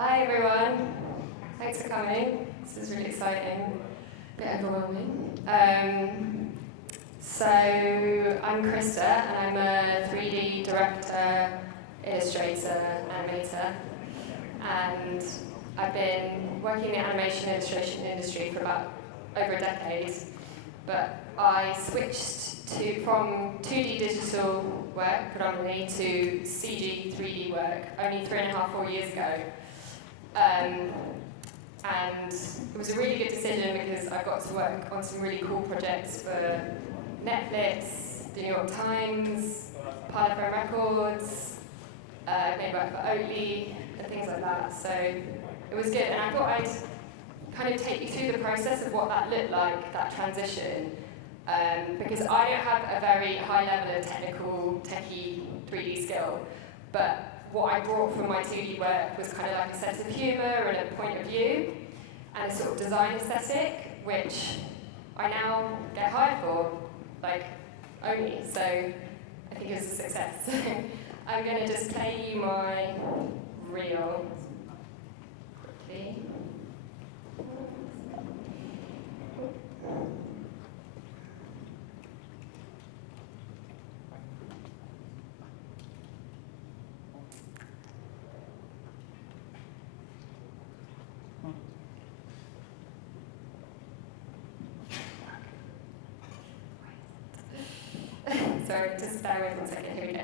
Hi everyone, thanks for coming. This is really exciting, a bit overwhelming. So I'm Christa and I'm a 3D director, illustrator, animator, and I've been working in the animation and illustration industry for about over a decade, but I switched from 2D digital work predominantly to CG 3D work only 3.5-4 years ago. And it was a really good decision because I got to work on some really cool projects for Netflix, the New York Times, Parlophone Records, made work for Oatly, and things like that. So it was good, and I thought I'd kind of take you through the process of what that looked like, that transition, because I don't have a very high level of technical, techie 3D skill, but what I brought from my 2D work was kind of like a sense of humour and a point of view, and a sort of design aesthetic, which I now get hired for, like, only, so I think it was a success. I'm going to just play you my reel quickly. Sorry, just bear with 1 second, here we go.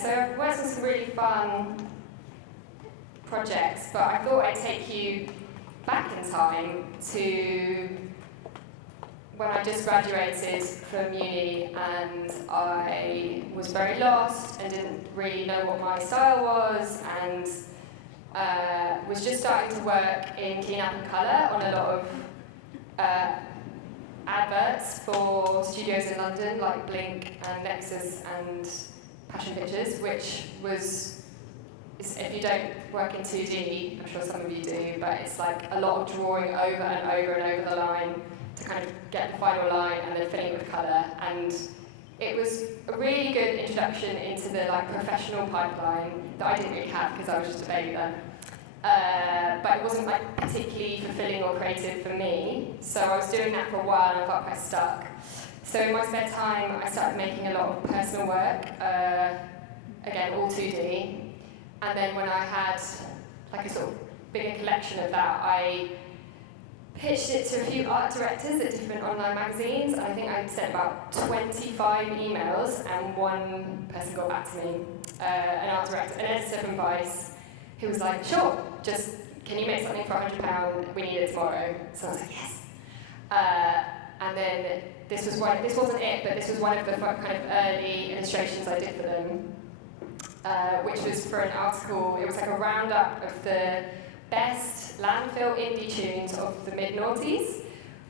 So I've worked on some really fun projects, but I thought I'd take you back in time to when I just graduated from uni and I was very lost and didn't really know what my style was, and was just starting to work in clean-up and colour on a lot of adverts for studios in London like Blink and Nexus and Passion Pictures, which was, if you don't work in 2D, I'm sure some of you do, but it's like a lot of drawing over and over and over the line to kind of get the final line and then filling it with colour. And it was a really good introduction into the like professional pipeline that I didn't really have because I was just a baby then. But it wasn't like particularly fulfilling or creative for me, so I was doing that for a while and I felt quite stuck. So in my spare time, I started making a lot of personal work, again, all 2D. And then when I had like a sort of bigger collection of that, I pitched it to a few art directors at different online magazines. And I think I sent about 25 emails, and one person got back to me, an art director, an editor from Vice, who was like, sure, just can you make something for £100? We need it tomorrow. So I was like, yes. And then this wasn't it, but this was one of the kind of early illustrations I did for them, which was for an article. It was like a roundup of the best landfill indie tunes of the mid-noughties,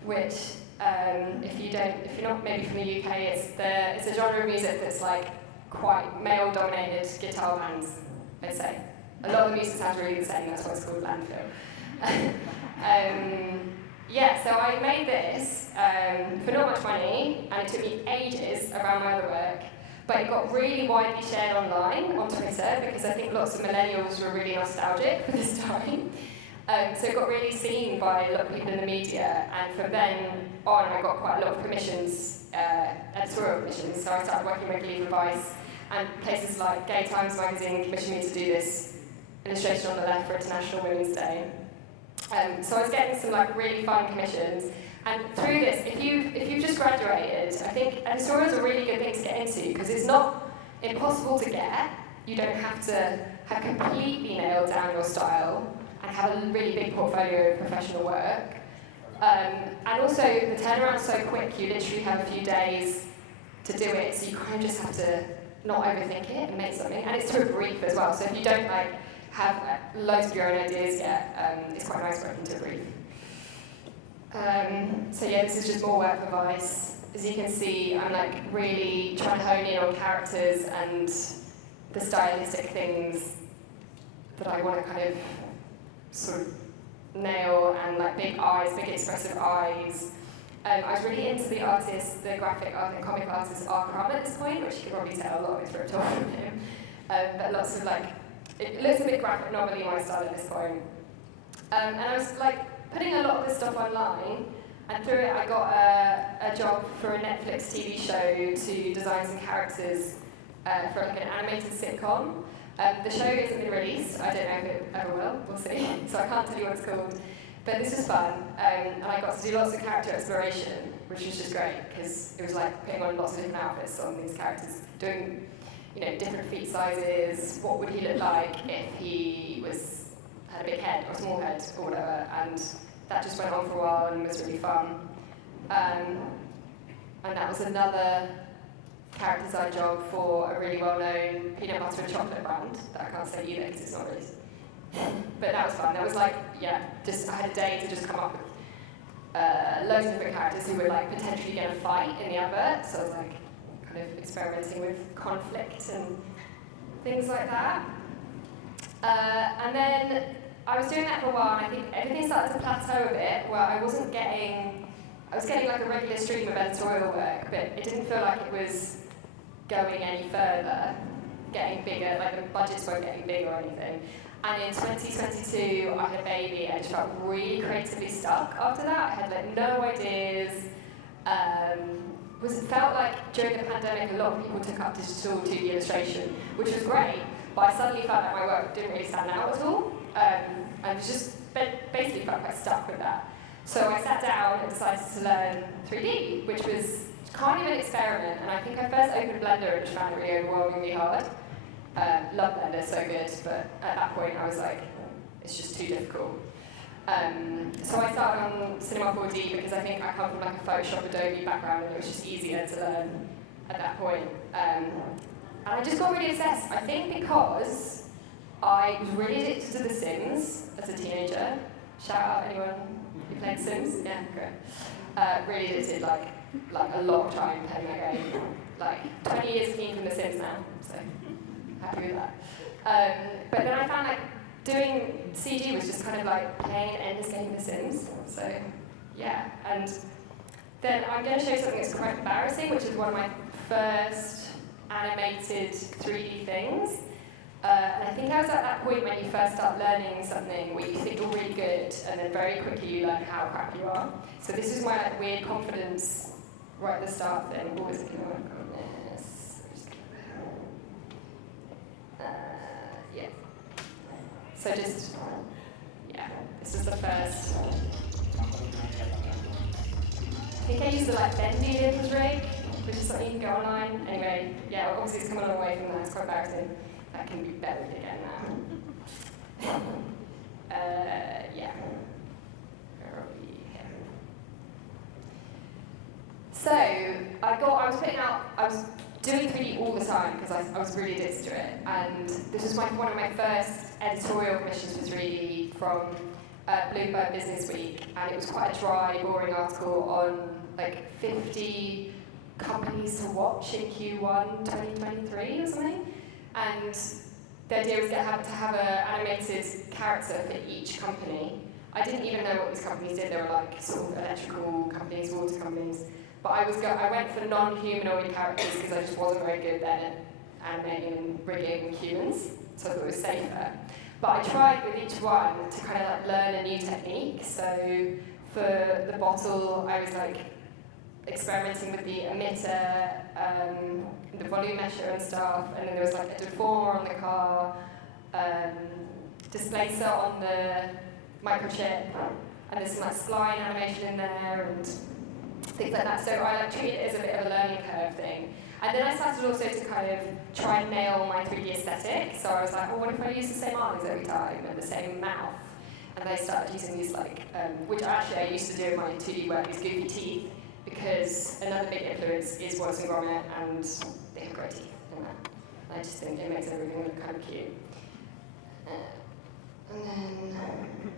which, if you're not maybe from the UK, it's a genre of music that's like quite male-dominated guitar bands, I'd say. A lot of the music sounds really the same, that's why it's called landfill. Yeah, so I made this for not much money, and it took me ages around my other work, but it got really widely shared online on Twitter because I think lots of millennials were really nostalgic for this time. So it got really seen by a lot of people in the media, and from then on I got quite a lot of commissions, editorial commissions, so I started working regularly for Vice, and places like Gay Times magazine commissioned me to do this illustration on the left for International Women's Day. So I was getting some like really fun commissions, and through this, if you've just graduated, I think editorial is a really good thing to get into because it's not impossible to get. You don't have to have completely nailed down your style and have a really big portfolio of professional work. And also, the turnaround's so quick, you literally have a few days to do it, so you kind of just have to not overthink it and make something. And it's to a brief as well, so if you don't like have loads of your own ideas yet, it's quite nice working to a brief. So yeah, this is just more work for Vice. As you can see, I'm like really trying to hone in on characters and the stylistic things that I want to kind of sort of nail, and like big eyes, big expressive eyes. I was really into the artist, the graphic art and comic artist R. Crumb at this point, which you can probably tell a lot of it's ripped off from him. But lots of like, it looks a bit graphic novel-y my style at this point. And I was like putting a lot of this stuff online, and through it I got a job for a Netflix TV show to design some characters for like an animated sitcom. The show hasn't been released. I don't know if it ever will. We'll see. So I can't tell you what it's called. But this was fun, and I got to do lots of character exploration, which was just great because it was like putting on lots of different outfits on these characters, doing different feet sizes. What would he look like if he had a big head or a small head or whatever? And that just went on for a while and was really fun. And that was another character design job for a really well-known peanut butter and chocolate brand that I can't say either because it's not released. But that was fun. That was like, I had a day to just come up with loads of different characters who were like potentially going to fight in the advert. So I was like kind of experimenting with conflict and things like that. And then I was doing that for a while, and I think everything started to plateau a bit, where I was getting like a regular stream of editorial work, but it didn't feel like it was going any further, getting bigger, like the budgets weren't getting big or anything. And in 2022, I had a baby, and I just felt really creatively stuck after that. I had like no ideas. It felt like during the pandemic, a lot of people took up digital 2D illustration, which was great, but I suddenly felt like my work didn't really stand out at all. I was just basically felt quite stuck with that. So I sat down and decided to learn 3D, which was kind of an experiment. And I think I first opened Blender and just found it really overwhelmingly hard. Love Blender, so good, but at that point I was like, it's just too difficult. So I started on Cinema 4D because I think I come from like a Photoshop Adobe background, and it was just easier to learn at that point. And I just got really obsessed, I think because I was really addicted to The Sims as a teenager. Shout out anyone who played Sims? Yeah, great. Really addicted, like a lot of time playing that game. Like 20 years clean from The Sims now, so happy with that. But then I found like doing CG was just kind of like playing an endless game of The Sims. So yeah, and then I'm going to show you something that's quite embarrassing, which is one of my first animated 3D things. And I think I was at that point when you first start learning something where you think you're really good, and then very quickly you learn how crap you are. So this is my like, weird confidence right at the start thing. What was it going to work on this? Yeah. So just, this is the first. I think I used the like bendy nipples rig, which is something you can go online. Anyway, obviously it's coming a long way from that, it's quite embarrassing. That can be buried again now. Where are we here? So I was doing 3D all the time because I was really addicted to it, and this was one of my first editorial commissions for 3D from Bloomberg Business Week, and it was quite a dry, boring article on like 50 companies to watch in Q1 2023 or something. And the idea was to have an animated character for each company. I didn't even know what these companies did. They were like sort of electrical companies, water companies. But But I went for non-humanoid characters because I just wasn't very good then at animating and rigging humans, so I thought it was safer. But I tried with each one to kind of like learn a new technique. So for the bottle, I was like experimenting with the emitter, the volume measure and stuff, and then there was like a deformer on the car, displacer on the microchip, and there's some like spline animation in there and things like that. So I like treated it as a bit of a learning curve thing. And then I started also to kind of try and nail my 3D aesthetic. So I was like, well, what if I use the same eyes every time and the same mouth? And I started using these like, which actually I used to do in my 2D work, these goofy teeth, because another big influence is Wallace and Gromit, and they have great teeth in that. I just think it makes everything look kind of cute. And then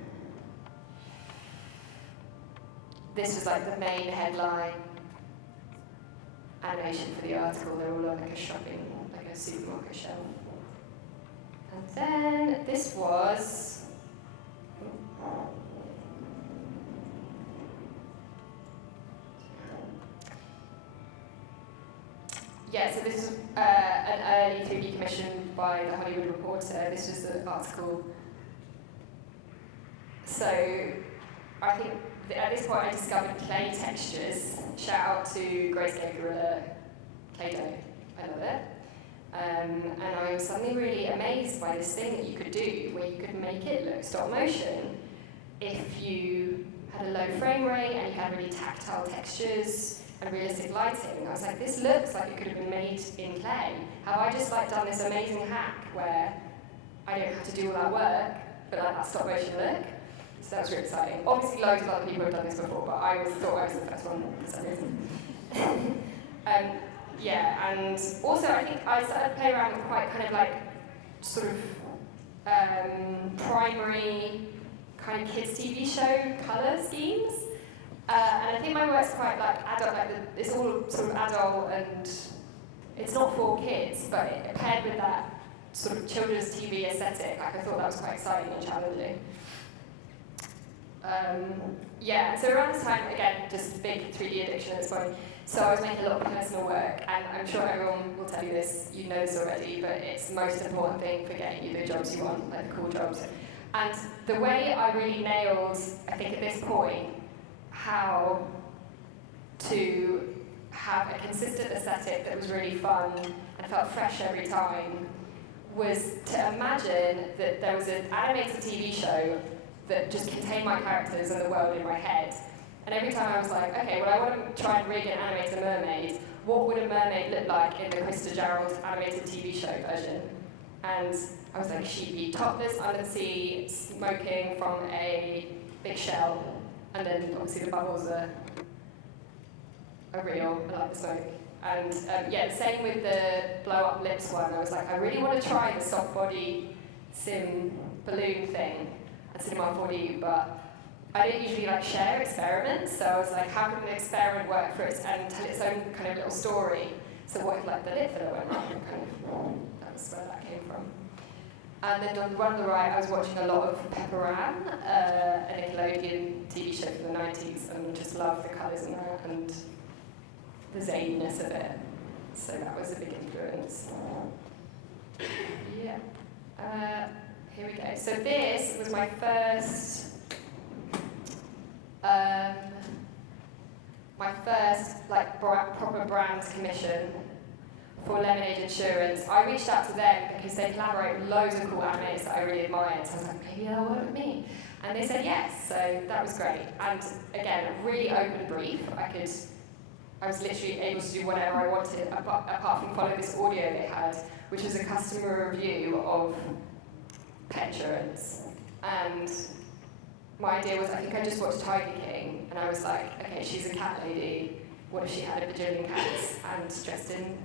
this was like the main headline animation for the article. They were all on like a supermarket shelf. And then this was so this is an early 3D commission by the Hollywood Reporter. This was the article. So I think at this point I discovered clay textures. Shout out to Grayscale Gorilla Play-Doh. I love it. And I was suddenly really amazed by this thing that you could do, where you could make it look stop motion if you had a low frame rate and you had really tactile textures and realistic lighting. I was like, this looks like it could have been made in clay. Have I just like done this amazing hack where I don't have to do all that work, but like that stop motion look? So that was really exciting. Obviously, loads of other people have done this before, but I thought I was the first one for some reason. And also I think I started to play around with quite kind of like sort of primary kind of kids TV show colour schemes. And I think my work's quite like adult, like it's all sort of adult and it's not for kids, but it paired with that sort of children's TV aesthetic. Like I thought that was quite exciting and challenging. So around this time, again, just big 3D addiction at this point. So I was making a lot of personal work, and I'm sure everyone will tell you this, you know this already, but it's the most important thing for getting you the jobs you want, like the cool jobs. And the way I really nailed, I think at this point, how to have a consistent aesthetic that was really fun and felt fresh every time was to imagine that there was an animated TV show that just contained my characters and the world in my head. And every time I was like, okay, well I want to try and rig and animate a mermaid. What would a mermaid look like in the Christa Jarrold animated TV show version? And I was like, she'd be topless under the sea, smoking from a big shell, and then obviously the bubbles are real, I like the smoke. And same with the blow up lips one. I was like, I really want to try the soft body sim balloon thing at Cinema 4D, but I didn't usually like share experiments, so I was like, how can an experiment work for it and tell its own kind of little story? So what if like the lip filler went wrong? That was where that came from. And then on the one on the right, I was watching a lot of Pepper Ann, a Nickelodeon TV show from the 90s, and just loved the colours in that and the zaniness of it. So that was a big influence. Yeah. Here we go. So this was my first like proper brand commission for Lemonade Insurance. I reached out to them because they collaborate with loads of cool animators that I really admired. So I was like, maybe they'll work with me. And they said yes, so that was great. And again, a really open brief. I was literally able to do whatever I wanted, apart from follow this audio they had, which was a customer review of pet insurance. And my idea was, I think I just watched Tiger King, and I was like, okay, she's a cat lady. What if she had a bajillion cats and dressed in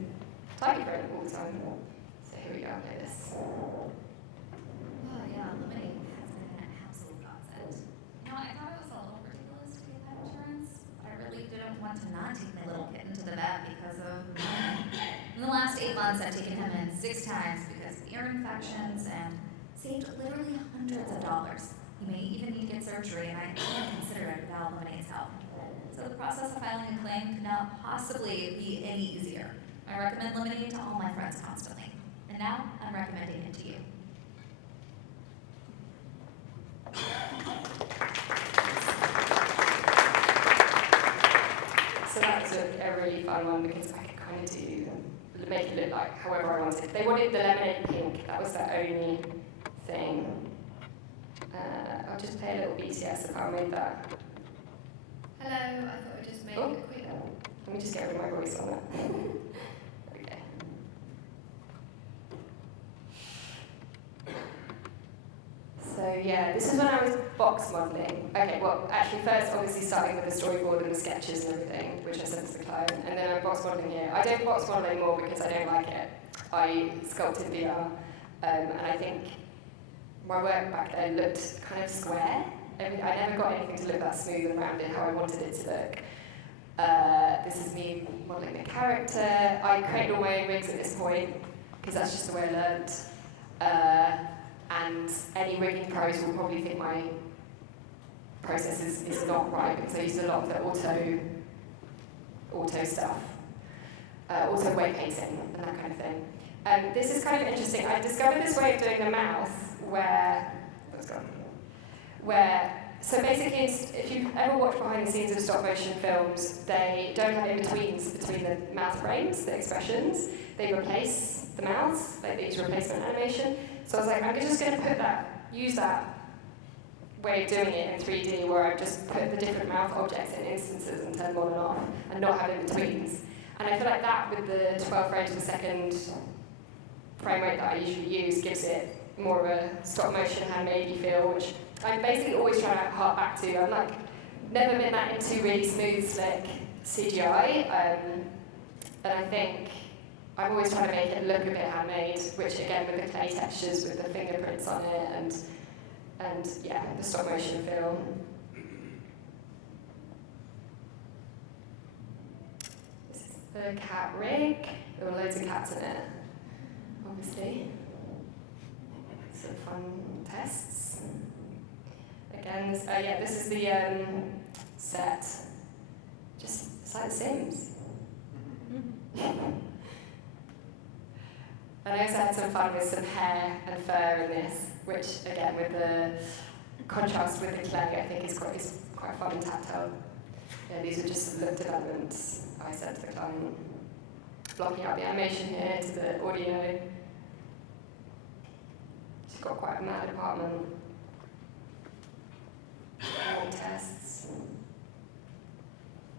tiger print all the time? So here we go, I'll play this. Oh yeah, limiting has been an absolute godsend. You know, I thought it was a little ridiculous to get pet insurance, but I really didn't want to not take my little kitten to the vet because of money. In the last 8 months, I've taken him in 6 times because of ear infections and saved literally hundreds of dollars. He may even need to get surgery, and I can't consider it without Lemonade's help. So the process of filing a claim could not possibly be any easier. I recommend limiting it to all my friends constantly. And now, I'm recommending it to you. So that was a really fun one because I could kind of make it look like however I wanted. They wanted the lemonade pink, that was their only thing. I'll just play a little BTS if I made that. Hello, I thought I'd just make Oh. a quick. Let me just get rid of my voice on that. Okay. So yeah, this is when I was box modelling. Okay, well actually first obviously starting with the storyboard and the sketches and everything, which I sent to the client, and then I'm box modelling here. I don't box model anymore because I don't like it. I sculpted VR, and I think my work back then looked kind of square. I never got anything to look that smooth and rounded how I wanted it to look. This is me modelling the character. I created all my own rigs at this point, because that's just the way I learned. And any rigging pros will probably think my process is not right, because I used a lot of the auto stuff. Also weight painting and that kind of thing. This is kind of interesting. I discovered this way of doing the mouth so basically, if you've ever watched behind the scenes of stop motion films, they don't have in-betweens between the mouth frames, the expressions. They replace the mouths, like they use replacement animation. So I was like, I'm just going to use that way of doing it in 3D, where I just put the different mouth objects in instances and turn them on and off, and not have in-betweens. And I feel like that, with the 12 frames per second frame rate that I usually use, gives it more of a stop motion handmade feel, which I'm basically always trying to hark back to. I'm like, never been that into really smooth, slick CGI, and I think I'm always trying to make it look a bit handmade, which again with the clay textures, with the fingerprints on it, and yeah, the stop motion feel. This is the cat rig. There were loads of cats in it, obviously. Some fun tests. Again, this is the set. It's like The Sims. And I also had some fun with some hair and fur in this, which again, with the contrast with the clay, I think is quite fun and tactile. Yeah, these are just some look developments I sent to the client. Blocking out the animation here to the audio. She's got quite a mad apartment. More tests.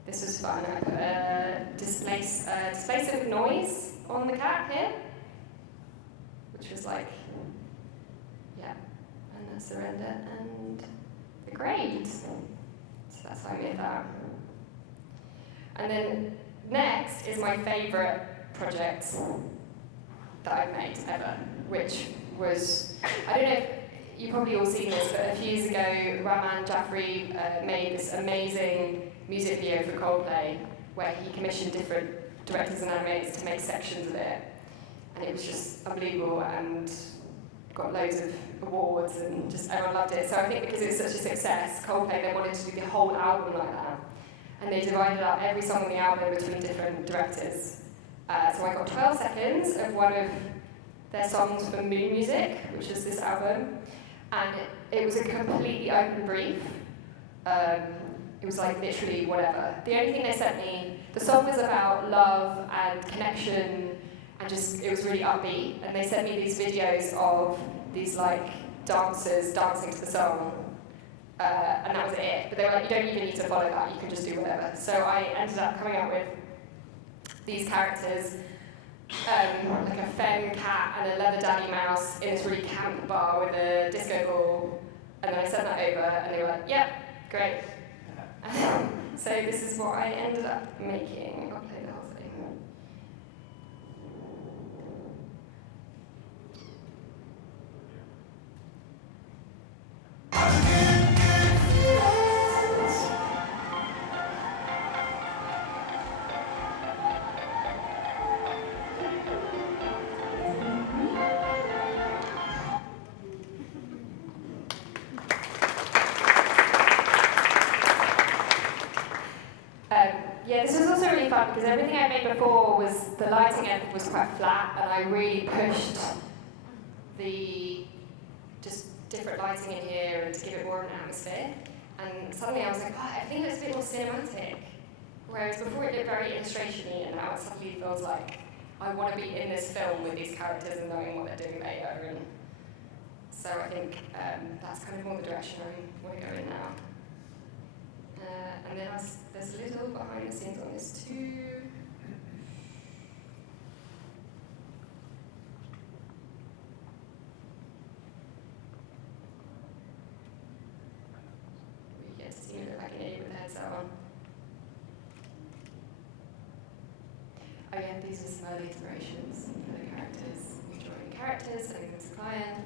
This was fun. I put a displacer with noise on the cat here, which was like, yeah, and that's the render and the grade. So that's how I made that. And then next is my favourite project that I've made ever, which was, I don't know if you've probably all seen this, but a few years ago, Rahman Jaffrey made this amazing music video for Coldplay, where he commissioned different directors and animators to make sections of it. And it was just unbelievable and got loads of awards and just everyone loved it. So I think because it was such a success, Coldplay, they wanted to do the whole album like that. And they divided up every song on the album between different directors. So I got 12 seconds of one of their songs for Moon Music, which is this album. And it was a completely open brief. It was like literally whatever. The only thing they sent me, the song was about love and connection, and just, it was really upbeat. And they sent me these videos of these like dancers dancing to the song. And that was it. But they were like, you don't even need to follow that, you can just do whatever. So I ended up coming up with these characters, like a femme cat and a leather daddy mouse in this really camp bar with a disco ball. And then I sent that over and they were like, yep, great. So this is what I ended up making. I'll play the whole thing. because everything I made before was, the lighting end was quite flat, and I really pushed the just different lighting in here and to give it more of an atmosphere. And suddenly I was like, oh, everything looks a bit more cinematic. Whereas before it looked very illustration-y, and now it suddenly feels like I want to be in this film with these characters and knowing what they're doing later. And so I think that's kind of more the direction I want to go in now. And then there's a little behind the scenes on this too. We get to see me look like an idiot with the headset on. Oh yeah, these are some early iterations for the characters. We're drawing characters, sending them to client.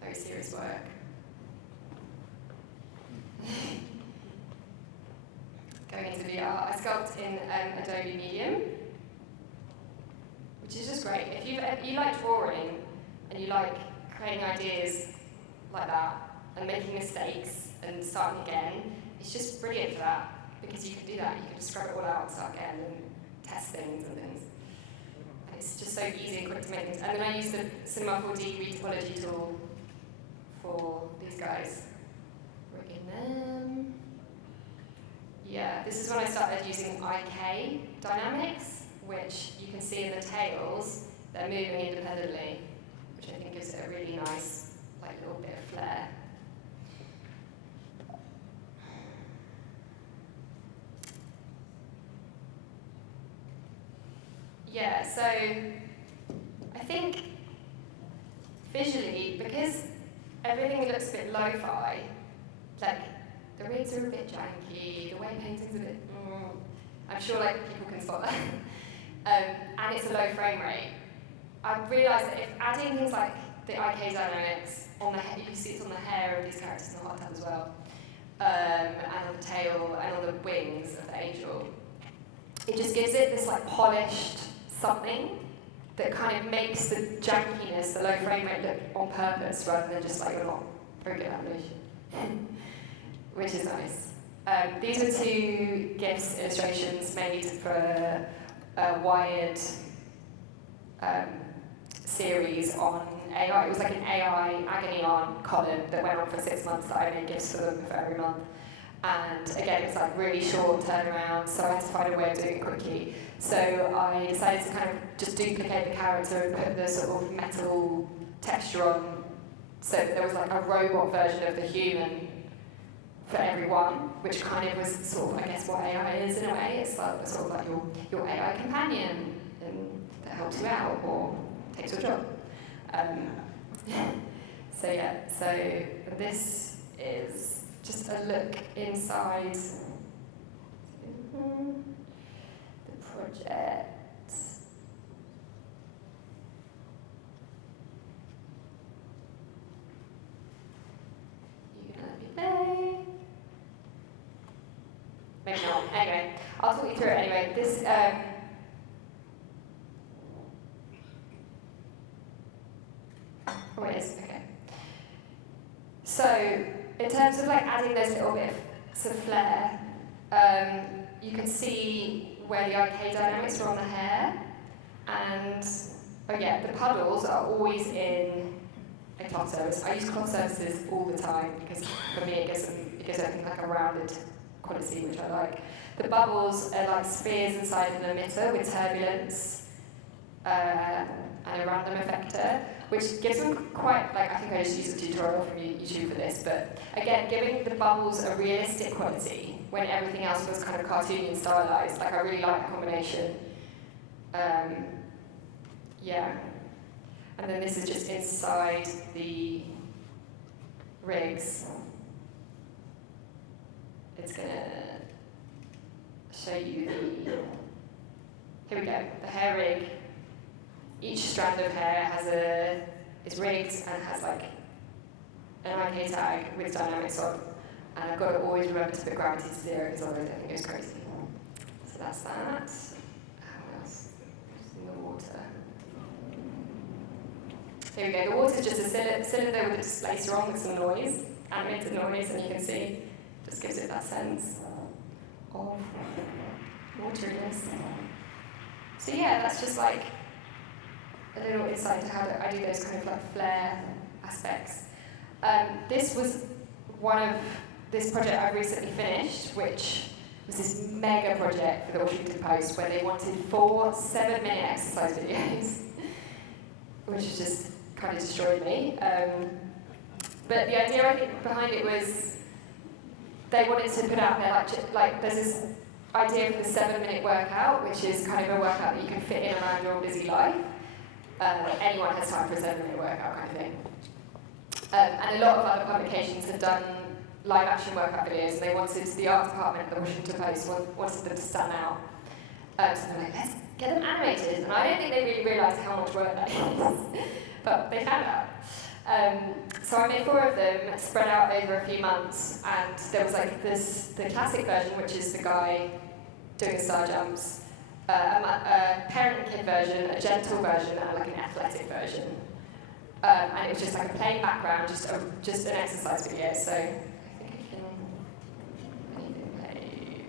Very serious work. Going into VR, I sculpt in Adobe Medium, which is just great. If you like drawing and you like creating ideas like that and making mistakes and starting again, it's just brilliant for that, because you can do that. You can just scrub it all out and start again and test things and things. And it's just so easy and quick to make things. And then I use the Cinema 4D retopology tool for these guys. Rigging them. Yeah, this is when I started using IK dynamics, which you can see in the tails, they're moving independently, which I think gives it a really nice, like, little bit of flair. Yeah, so I think visually, because everything looks a bit lo-fi, like the rigs are a bit janky, the way painting's a bit, I'm sure like people can spot that, and it's a low frame rate. I've realised that if adding things like the IK dynamics on the hair, you can see it's on the hair of these characters in the hot tub as well, and on the tail and on the wings of the angel, it just gives it this like polished something that kind of makes the jankiness, the low frame rate look on purpose rather than just like you're not very good at animation, which is nice. These were two GIFs illustrations made for a Wired series on AI. It was like an AI agony aunt column that went on for 6 months that I made GIFs for them for every month. And again, it was like really short turnaround, so I had to find a way of doing it quickly. So I decided to kind of just duplicate the character and put the sort of metal texture on, so that there was like a robot version of the human for everyone, which kind of was sort of, I guess, what AI is in a way. It's like, sort of like your AI companion that helps you out or takes your job. So yeah, so this is just a look inside the project. You can let me play. Maybe not. Anyway, I'll talk you through it anyway. This oh, it is, okay. So, in terms of like adding those little bits of flair, you can see where the IK dynamics are on the hair, and oh yeah, the puddles are always in a cloth surface. I use cloth surfaces all the time because for me it gives everything like a rounded quality, which I like. The bubbles are like spheres inside an emitter with turbulence and a random effector, which gives them quite, like, I think I just used a tutorial from YouTube for this, but again, giving the bubbles a realistic quality when everything else was kind of cartoony and stylized. Like, I really like that combination. Yeah. And then this is just inside the rigs. It's gonna show you the, here we go, the hair rig. Each strand of hair is rigged and has like an IK tag with dynamics on. And I've got to always remember to put gravity to 0 because otherwise I think it goes crazy. So that's that. What else? In the water. Here we go. The water is just a cylinder with a displacer on with some noise. animated noise, and you can see just gives it that sense of wateriness. So yeah, that's just like a little insight to how I do those kind of like flair aspects. This was this project I recently finished, which was this mega project for the Washington Post where they wanted 4 7-minute exercise videos, which has just kind of destroyed me. But the idea I think behind it was they wanted to put out there like there's this idea for the 7-minute workout, which is kind of a workout that you can fit in around your busy life. Anyone has time for a 7-minute workout kind of thing. And a lot of other publications had done live action workout videos, and they wanted the art department at the Washington Post wanted them to stand out. So they're like, let's get them animated. And I don't think they really realised how much work that is, but they found out. So I made 4 of them, spread out over a few months, and there was like the classic version, which is the guy doing star jumps, a parent and kid version, a gentle version, and like an athletic version. And it was just like a plain background, just an exercise video. So I think I can manipulate.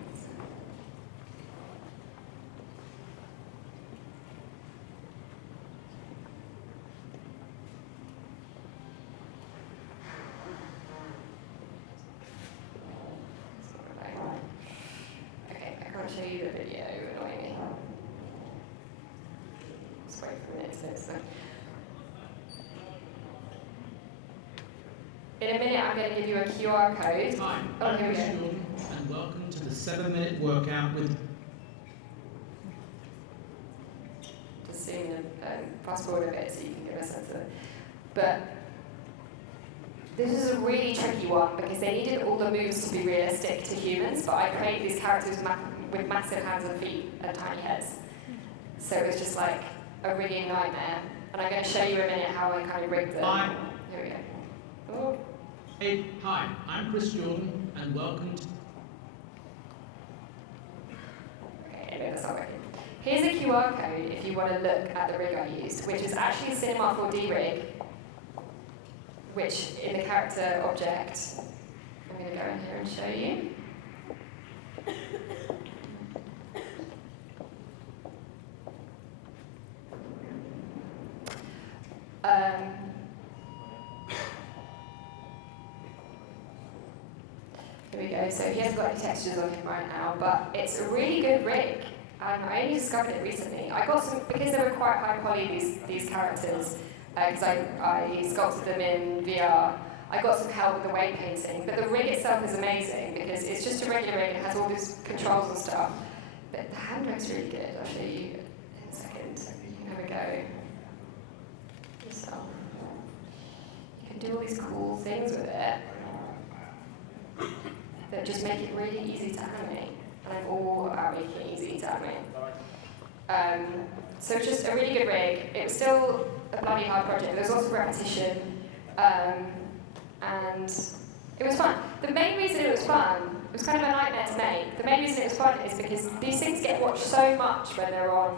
Okay, I can't show you the video, annoyingly. Let's wait for a minute to this. In a minute, I'm going to give you a QR code. Hi, Oh, here we go. and welcome to the 7-minute workout with... Just zoom in and fast forward a bit so you can get a sense of it. But this is a really tricky one because they needed all the moves to be realistic to humans, but I created these characters with massive hands and feet and tiny heads. So it was just like a rigging nightmare. And I'm going to show you in a minute how I kind of rigged them. Hi. Here we go. Oh. Hey, hi, I'm Chris Jordan, and welcome to... Okay, anyway, that's not working. Here's a QR code if you want to look at the rig I used, which is actually a Cinema 4D rig, which in the character object, I'm going to go in here and show you. Here we go, so he hasn't got any textures on him right now, but it's a really good rig. I only discovered it recently. I got some, because they were quite high quality, these characters, because I sculpted them in VR, I got some help with the weight painting, but the rig itself is amazing because it's just a regular rig, it has all these controls and stuff, but the handwork's really good. I'll show you in a second. You can have a go yourself. You can do all these cool things with it that just make it really easy to animate. And I'm all about making it easy to animate. So it's just a really good rig. It was still a bloody hard project. There was lots of repetition, and it was fun. The main reason it was fun, it was kind of a nightmare to make. The main reason it was fun is because these things get watched so much when they're on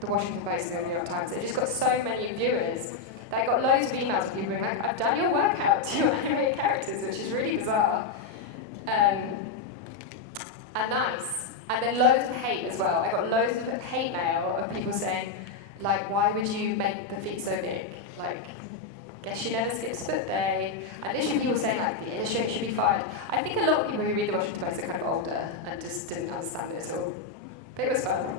the Washington Post and the New York Times. They just got so many viewers. I got loads of emails from people being like, I've done your workout to your animated characters, which is really bizarre. And nice. And then loads of hate as well. I got loads of hate mail of people saying, like, why would you make the feet so big? Like, guess she never skips foot day. And literally people saying, like, the Illustrator should be fired. I think a lot of people who read the Washington Post are kind of older and just didn't understand it at all. But it was fun.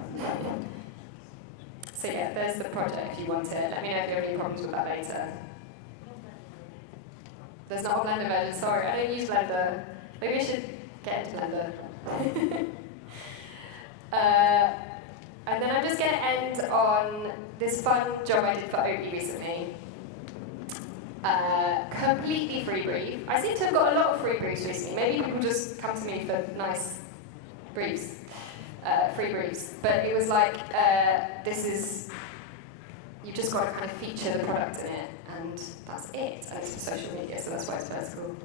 So yeah, there's the project if you want it. Let me know if you have any problems with that later. There's not a Blender version, sorry, I don't use Blender. Maybe I should get into Blender. And then I'm just going to end on this fun job I did for Oatly recently. Completely free brief. I seem to have got a lot of free briefs recently. Maybe people just come to me for nice briefs, free briefs. But it was like, you've just got to kind of feature the product in it, and that's it. And it's for social media, so that's why it's vertical.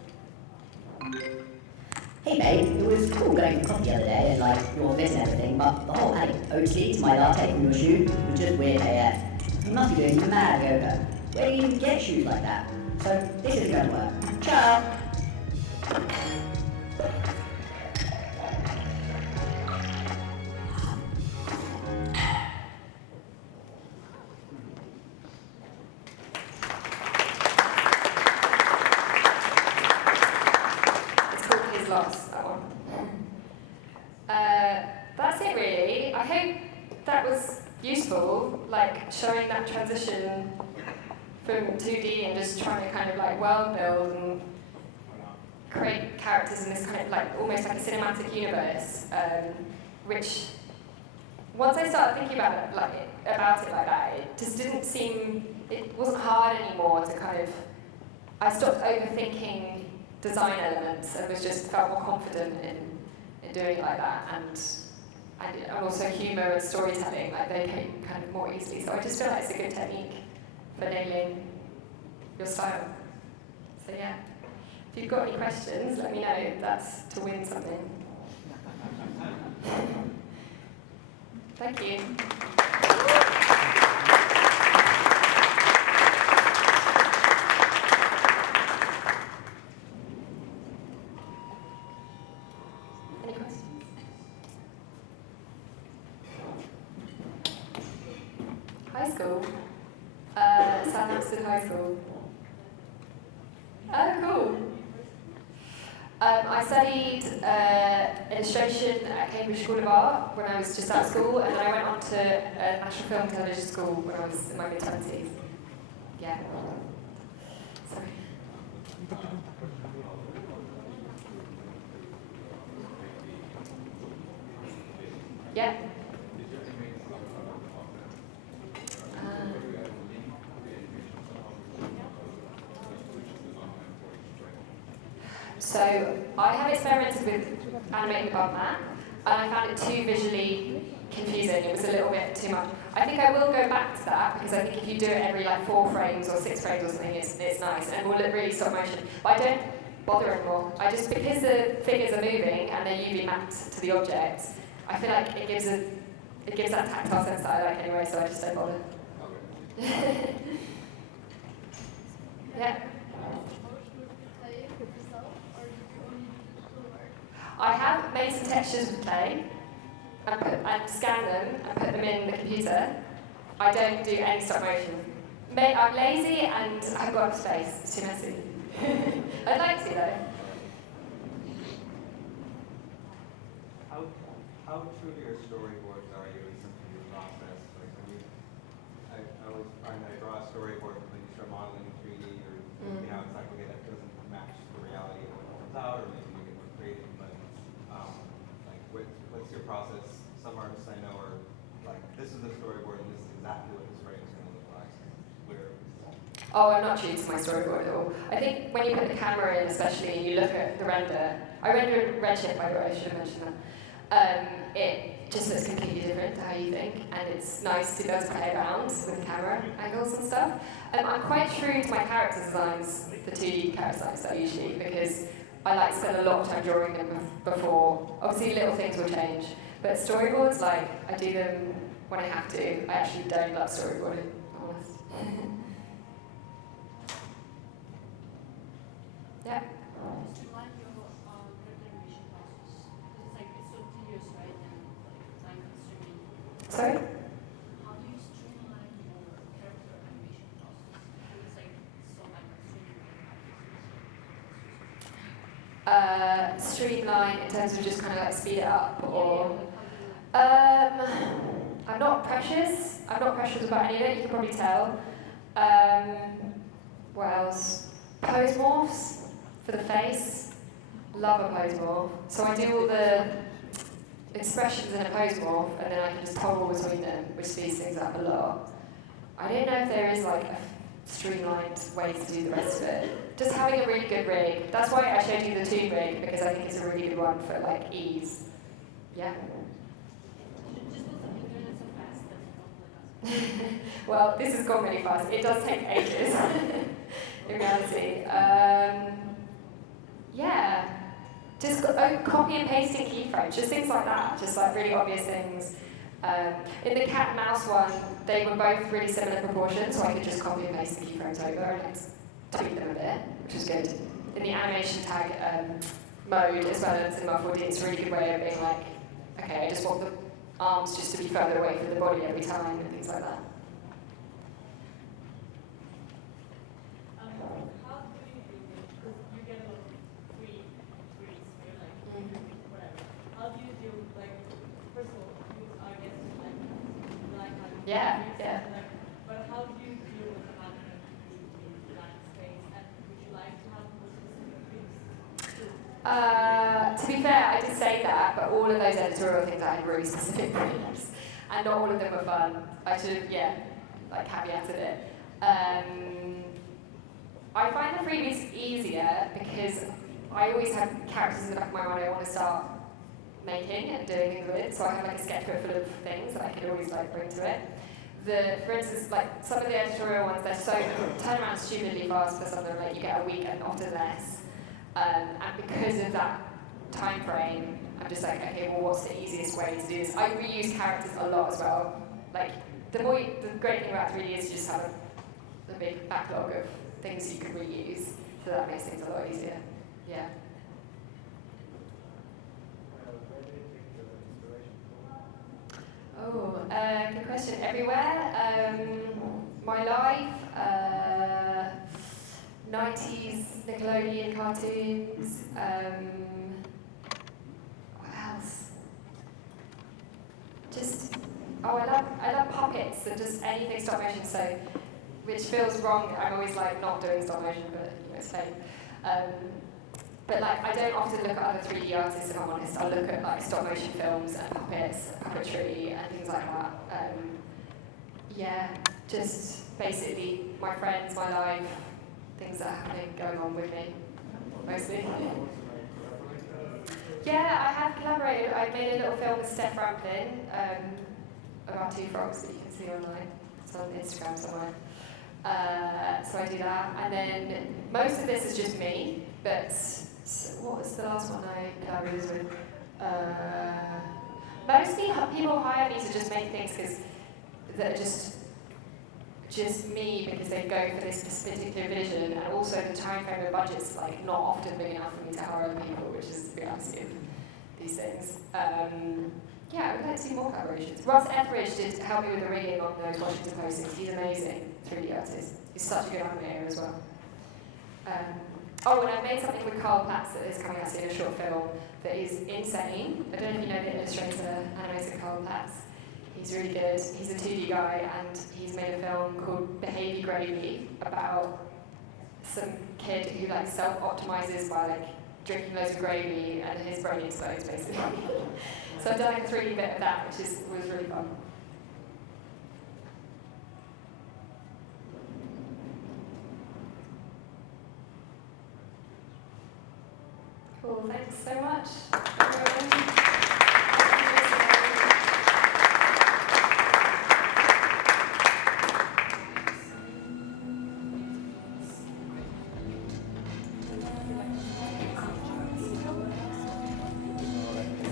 Hey mate, it was cool going for coffee the other day and like your fit and everything, but the whole adding Oatly to my latte from your shoe was just weird AF. You must be doing mad yoga. Where do you even get shoes like that? So this isn't going to work. Ciao! one. That's it really. I hope that was useful, like showing that transition from 2D and just trying to kind of like world build and create characters in this kind of like almost like a cinematic universe, which once I started thinking about it like that, it just didn't seem, it wasn't hard anymore to kind of, I stopped overthinking design elements and was just felt more confident in doing it like that, and also humour and storytelling, like they came kind of more easily. So I just feel like it's a good technique for nailing your style. So yeah, if you've got any questions, let me know. That's to win something. Thank you. Any questions? High school. Southampton High School. Oh, cool. I studied illustration at Cambridge School of Art when I was just out of school, and then I went on to National Film and Television School when I was in my mid-20s. Yeah. Sorry. Yeah. So I have experimented with animating above that, and I found it too visually confusing. It was a little bit too much. I think I will go back to that, because I think if you do it every like 4 frames or 6 frames or something, it's nice, and it will look really stop motion. But I don't bother anymore. I just, because the figures are moving and they're UV mapped to the object, I feel like it gives that tactile sense that I like anyway, so I just don't bother. Yeah. I have made some textures with clay and scanned them and put them in the computer. I don't do any stop motion. I'm lazy and I've got enough space. It's too messy. I'd like to though. How true to your storyboards are you in terms of your process? Like I always find that I draw a storyboard when you start modeling in 3D, or you know, it's like, okay, that doesn't match the reality of what comes out, or maybe you get more creative. But like, what's your process? Some artists I know are like, this is the storyboard, and this is exactly what this frame is going to look like. Oh, I'm not true to my storyboard at all. I think when you put the camera in, especially, and you look at the render. I render in Redshift, by the way. I should have mentioned that. It just looks completely different to how you think, and it's nice to be able to play around with camera angles and stuff. I'm quite true to my character designs, the 2D character designs that I usually, because I like to spend a lot of time drawing them before. Obviously, little things will change, but storyboards, like, I do them when I have to. I actually don't love storyboarding, I'm honest. Yeah. Sorry? How do you streamline your character animation process? It's like so time consuming. Streamline in terms of just kind of like speed it up, or I'm not precious. I'm not precious about any of it. You can probably tell. What else? Pose morphs for the face. Love a pose morph. So I do all the expressions in a pose morph, and then I can just toggle between them, which speeds things up a lot. I don't know if there is like a streamlined way to do the rest of it. Just having a really good rig. That's why I showed you the toon rig, because I think it's a really good one for like ease. Yeah. Just because the internet so fast that you don't like us. Well, this has gone really fast. It does take ages, in reality. Yeah. Just copy and pasting keyframes, just things like that, just like really obvious things. In the cat and mouse one, they were both really similar proportions, so I could just copy and paste the keyframes over and like, tweak them a bit, which was good. In the animation tag mode, as well as in my 4D, it's a really good way of being like, okay, I just want the arms just to be further away from the body every time, and things like that. How do you get a lot of free, where you're like, Yeah, yeah. But how do you deal with having in that space, and would you like to have more specific things? To be fair, I did say that, but all of those editorial things I had really specific briefs, and not all of them were fun. I should have, caveated it. I find the freebies easier because I always have characters in the back of my mind I want to start making and doing things with, so I have like a sketchbook full of things that I can always like bring to it. For instance, like some of the editorial ones, they're so turn around stupidly fast for some of them, like you get a week and often less. And because of that time frame, I'm just like, okay, well, what's the easiest way to do this? I reuse characters a lot as well. Like the great thing about 3D is you just have a big backlog of things you can reuse, so that makes things a lot easier. Yeah. Oh, good question. Everywhere. My life, 90s Nickelodeon cartoons. What else? I love puppets and just anything stop motion. So, which feels wrong. I'm always like not doing stop motion, but it's fake. But like, I don't often look at other 3D artists, if I'm honest. I'll look at like stop motion films and puppets, puppetry, and things like that. Just basically my friends, my life, things that are happening, going on with me, mostly. Yeah, I have collaborated. I made a little film with Steph Ramplin about two frogs that you can see online. It's on Instagram somewhere. So I do that, and then most of this is just me, but what was the last one I collaborated with? Mostly people hire me to just make things that are just me because they go for this particular vision, and also the time frame and budget's like not often big enough for me to hire other people, which is the reality of these things. I would like to see more collaborations. Ross Etheridge did help me with the rigging on those Washington postings. He's amazing, 3D artist. He's such a good animator as well. And I made something with Carl Platz that is coming out soon, a short film that is insane. I don't know if you know the illustrator, animator Carl Platz. He's really good. He's a 2D guy, and he's made a film called Behavior Gravy about some kid who like self-optimizes by like drinking loads of gravy, and his brain explodes basically. So I've done like a 3D bit of that, which was really fun. Cool, thanks so much.